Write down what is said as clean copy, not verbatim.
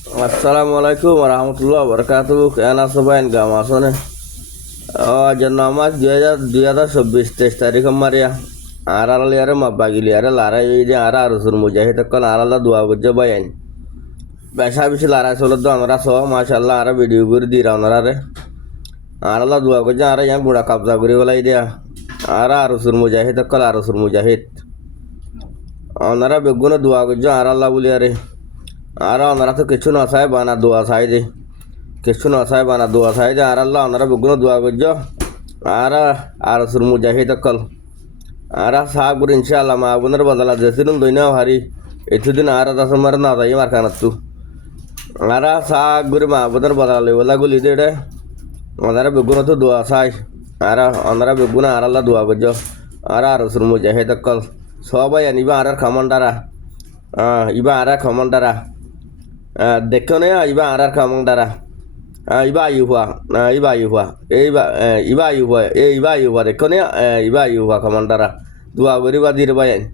আসসালামু আলাইকুম রহমতুল্লাহ বরকাতু কেন আছো ভাই গাম আছো নে আজ নামাজ 2024 23 তারিখ মারিয়া আর আলিয়ারে মাব্বা গিলিয়ারে লারা এই যে আর রসুল মুজাহিদ কোন আর আল্লাহ দোয়া বুঝে বাইন বেশা বেশি লারা চলো তো আমরা সহ মাশাআল্লাহ আর ভিডিও করে দি রাউনারা রে আর আল্লাহ দোয়া বুঝে আর ইয়াং বুড়া কবজা করে বলাই দিয়া আর রসুল মুজাহিদ কোন আর রসুল মুজাহিদ ওনারা বেগুন দোয়া বুঝে আর আল্লাহ বলিয়ারে আর ওনারা তো কিছু না চায় বানা দোয়া চাই দে কিছু না চায় বানা দোয়া চাই দে আর আল্লাহ ওনারা বেগুন দোয়া করছো আর সুর মুজাহিদ কল আর সাগুর ইনশাআল্লাহ মা বোনের বদলা যেদিন দইনা হারি এতদিন আর দশ মার না যাই মার কানাত তু আর সাগুর মা বোনের বদলা বলা গুলি দে রে ওনারা বেগুন তো দোয়া চাই আর ওনারা বেগুন আর আল্লাহ দোয়া করছো আর সুর মুজাহিদ কল সবাই আনিবা আর খামন্ডারা ইবা আর খামন্ডারা দেখো নে ইবা আর খামন্ডারা iba ayuha iba ayuha iba ayuha iba ayuha de kone iba ayuha kamandara dua beri badir bayan